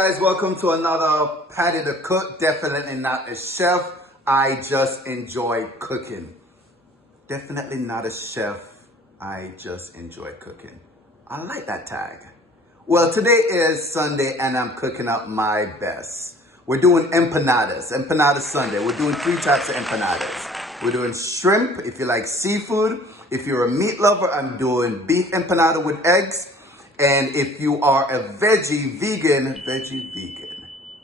guys, welcome to another Patty the Cook. Definitely not a chef. I just enjoy cooking. Definitely not a chef. I just enjoy cooking. I like that tag. Well, today is Sunday and I'm cooking up my best. We're doing empanadas, Empanadas Sunday. We're doing 3 types of empanadas. We're doing shrimp, if you like seafood. If you're a meat lover, I'm doing beef empanada with eggs. And if you are a veggie vegan,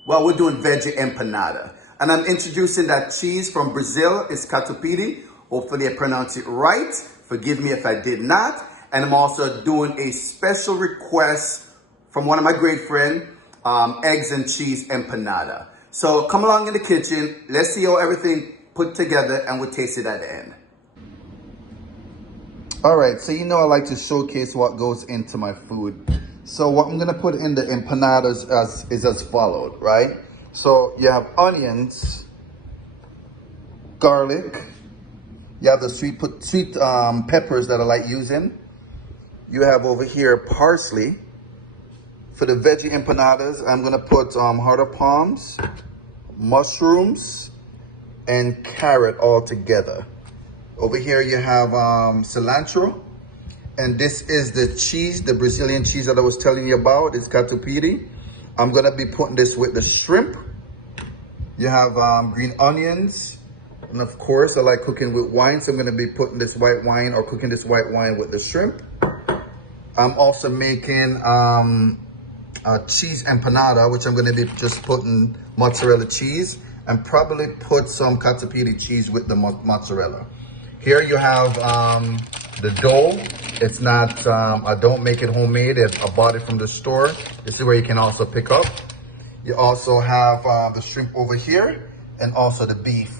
well, we're doing veggie empanada. And I'm introducing that cheese from Brazil. It's catupiry. Hopefully I pronounced it right. Forgive me if I did not. And I'm also doing a special request from one of my great friends, eggs and cheese empanada. So come along in the kitchen. Let's see how everything put together and we'll taste it at the end. All right, so you know I like to showcase what goes into my food. So what I'm gonna put in the empanadas is as followed, right? So you have onions, garlic, you have the sweet peppers that I like using. You have over here parsley. For the veggie empanadas, I'm gonna put heart of palms, mushrooms, and carrot all together. Over here you have cilantro, and this is the cheese, the Brazilian cheese that I was telling you about. It's catupiry. I'm gonna be putting this with the shrimp. You have green onions, and of course I like cooking with wine, so I'm gonna be putting this white wine or cooking this white wine with the shrimp. I'm also making a cheese empanada, which I'm gonna be just putting mozzarella cheese and probably put some catupiry cheese with the mozzarella. Here you have the dough. It's not, I don't make it homemade. I bought it from the store. This is where you can also pick up. You also have the shrimp over here and also the beef.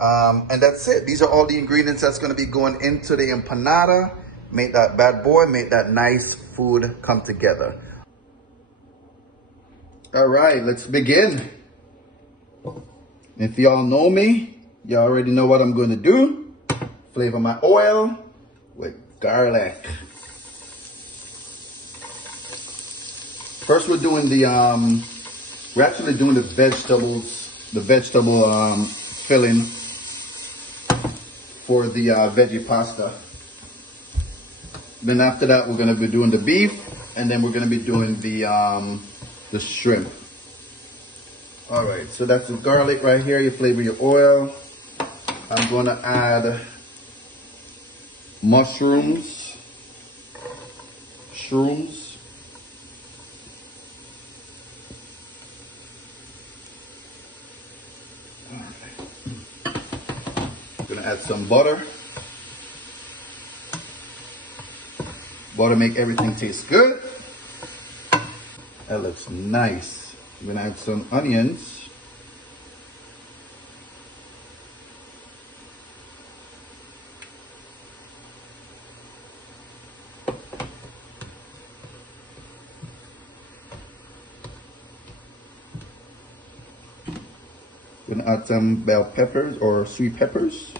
And that's it. These are all the ingredients that's gonna be going into the empanada. Make that bad boy, make that nice food come together. All right, let's begin. If y'all know me, you already know what I'm gonna do. Flavor my oil with garlic. First we're doing we're actually doing the vegetable filling for the veggie pasta. Then after that we're gonna be doing the beef, and then we're gonna be doing the shrimp. All right, so that's the garlic right here. You flavor your oil. I'm gonna add mushrooms, shrooms. All right. I'm gonna add some butter. Butter make everything taste good. That looks nice. I'm gonna add some onions. I'm gonna add some bell peppers or sweet peppers.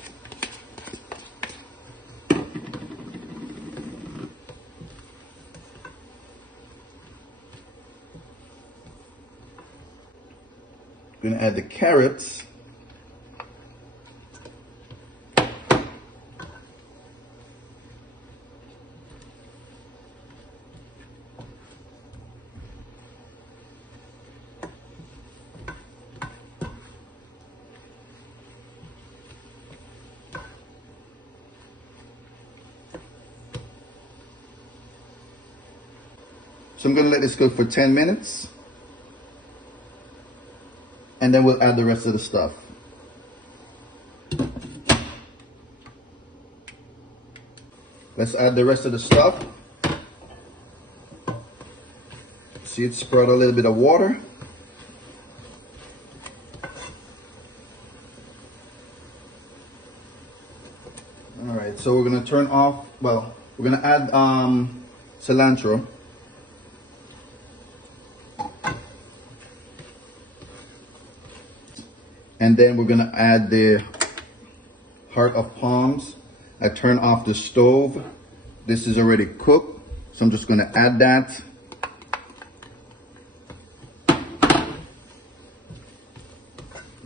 I'm gonna add the carrots. So I'm gonna let this cook for 10 minutes. And then we'll add the rest of the stuff. Let's add the rest of the stuff. See, it spread a little bit of water. All right, so we're gonna turn off, well, we're gonna add cilantro. And then we're gonna add the heart of palms. I turn off the stove. This is already cooked, so I'm just gonna add that.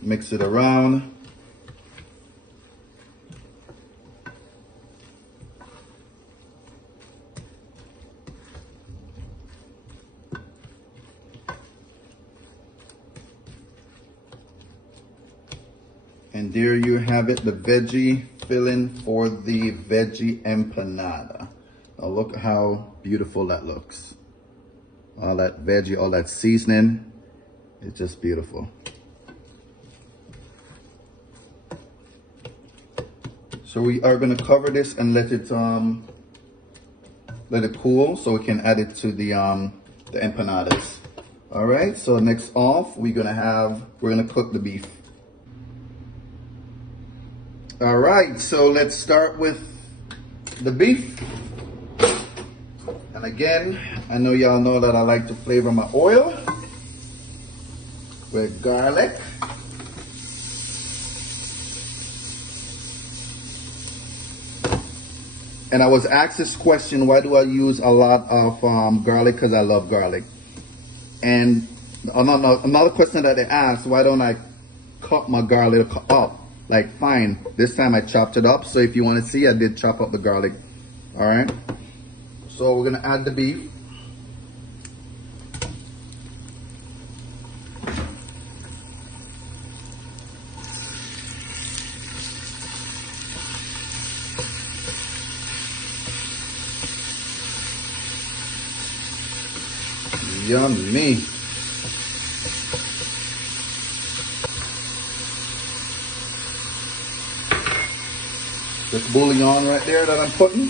Mix it around. And there you have it, the veggie filling for the veggie empanada. Now look how beautiful that looks. All that veggie, all that seasoning, it's just beautiful. So we are gonna cover this and let it cool so we can add it to the empanadas. All right, so next off, we're gonna cook the beef. All right, so let's start with the beef. And again, I know y'all know that I like to flavor my oil with garlic. And I was asked this question, why do I use a lot of garlic? Because I love garlic. And another question that they asked, why don't I cut my garlic up? Like, fine, this time I chopped it up. So if you want to see, I did chop up the garlic. All right. So we're gonna add the beef. Yummy. This bouillon right there that I'm putting.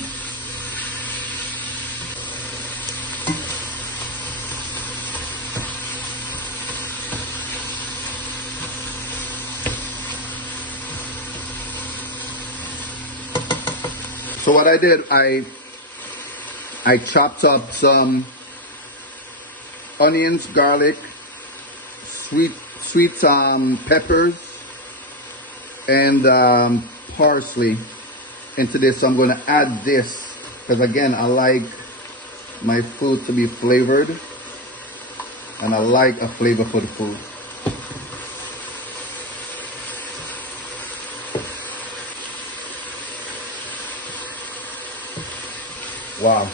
So what I did, I chopped up some onions, garlic, sweet peppers, and parsley into this. So I'm going to add this because again, I like my food to be flavored, and I like a flavor for the food. Wow.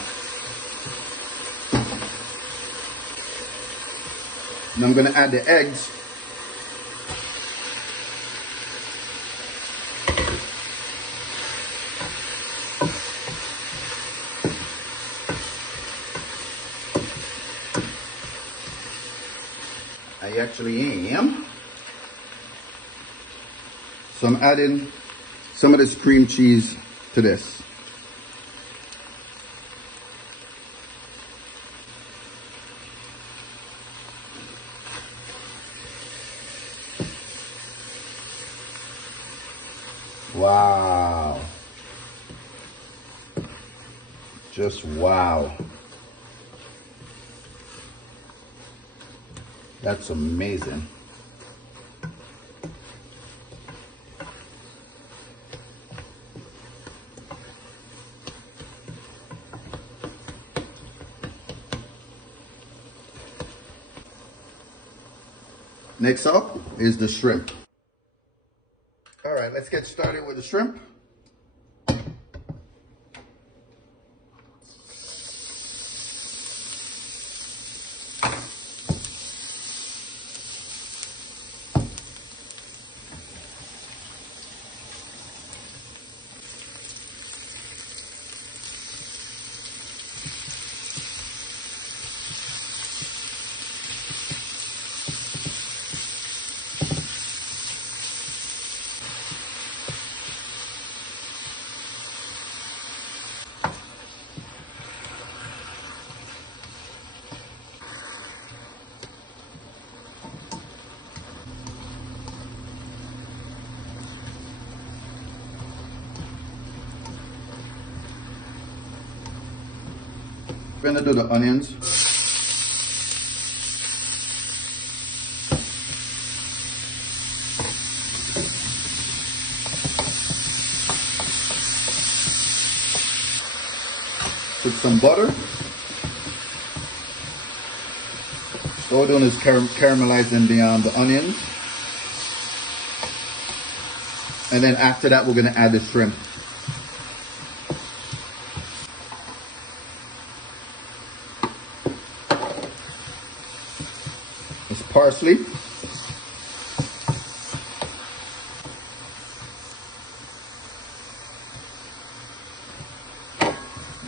Now I'm going to add the eggs. I actually am. So I'm adding some of this cream cheese to this. Wow. Just wow. That's amazing. Next up is the shrimp. All right, let's get started with the shrimp. We're gonna do the onions. Put some butter. So what we're doing is caramelizing the onions. And then after that, we're gonna add the shrimp. It's parsley.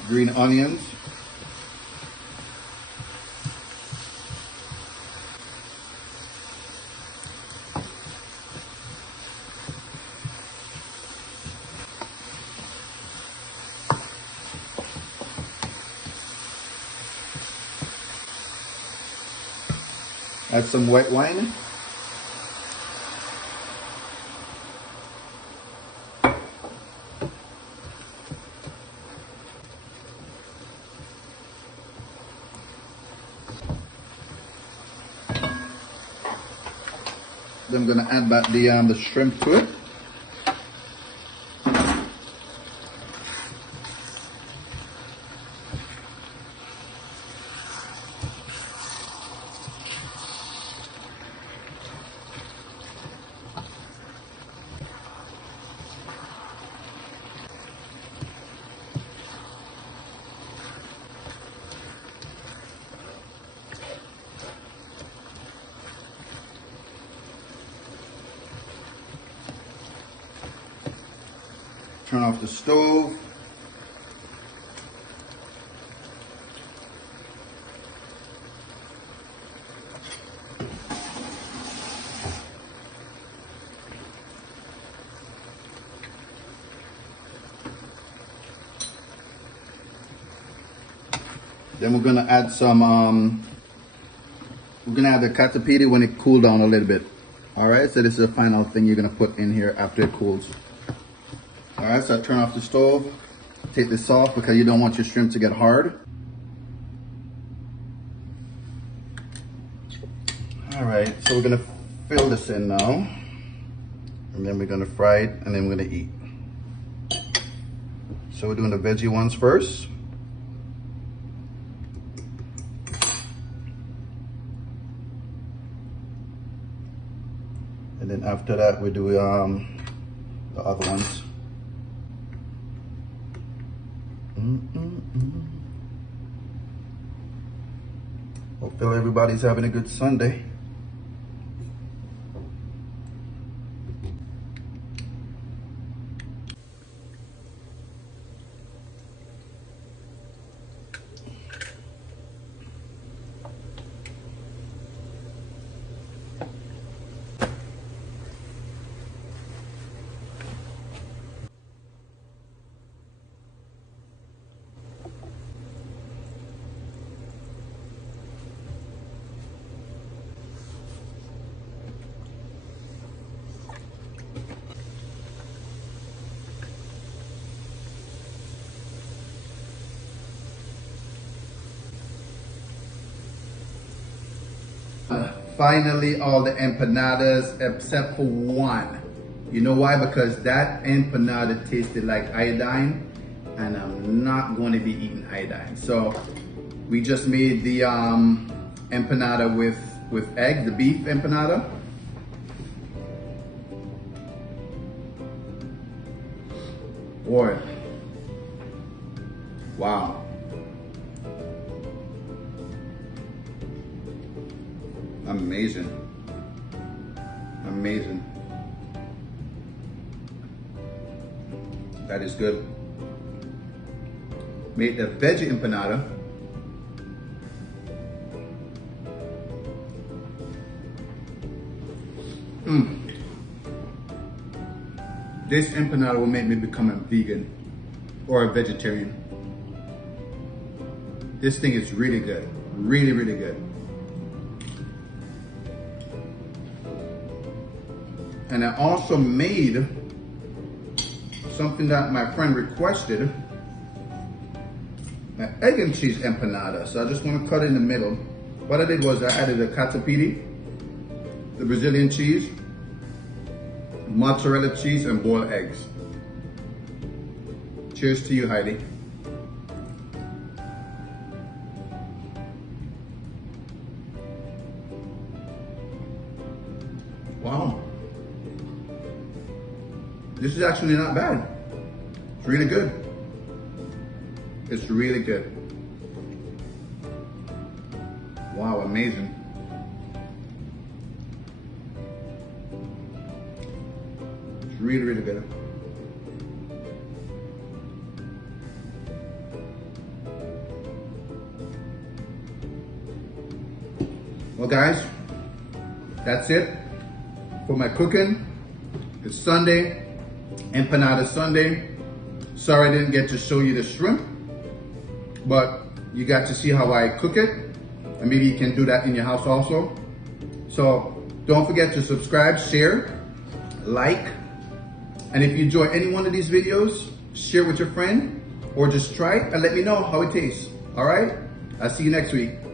Green onions. Add some white wine. Then I'm gonna add back the shrimp to it. Turn off the stove. Then we're gonna add some, we're gonna add the catupiry when it cools down a little bit. All right, so this is the final thing you're gonna put in here after it cools. All right, so I turn off the stove, take this off because you don't want your shrimp to get hard. All right, so we're gonna fill this in now. And then we're gonna fry it and then we're gonna eat. So we're doing the veggie ones first. And then after that, we do the other ones. Hope everybody's having a good Sunday. Finally, all the empanadas except for one. You know why? Because that empanada tasted like iodine, and I'm not going to be eating iodine. So we just made the empanada with egg, the beef empanada. Boy, wow. Amazing. Amazing. That is good. Made the veggie empanada. This empanada will make me become a vegan or a vegetarian. This thing is really good. Really, really good. And I also made something that my friend requested, an egg and cheese empanada. So I just want to cut it in the middle. What I did was I added the catupiry, the Brazilian cheese, mozzarella cheese, and boiled eggs. Cheers to you, Heidi. Wow. This is actually not bad. It's really good. It's really good. Wow, amazing. It's really, really good. Well guys, that's it for my cooking. It's Sunday, Empanadas Sunday. Sorry I didn't get to show you the shrimp, but you got to see how I cook it, and maybe you can do that in your house also. So don't forget to subscribe, share, like, and if you enjoy any one of these videos, share with your friend, or just try it and let me know how it tastes. All right? I'll see you next week.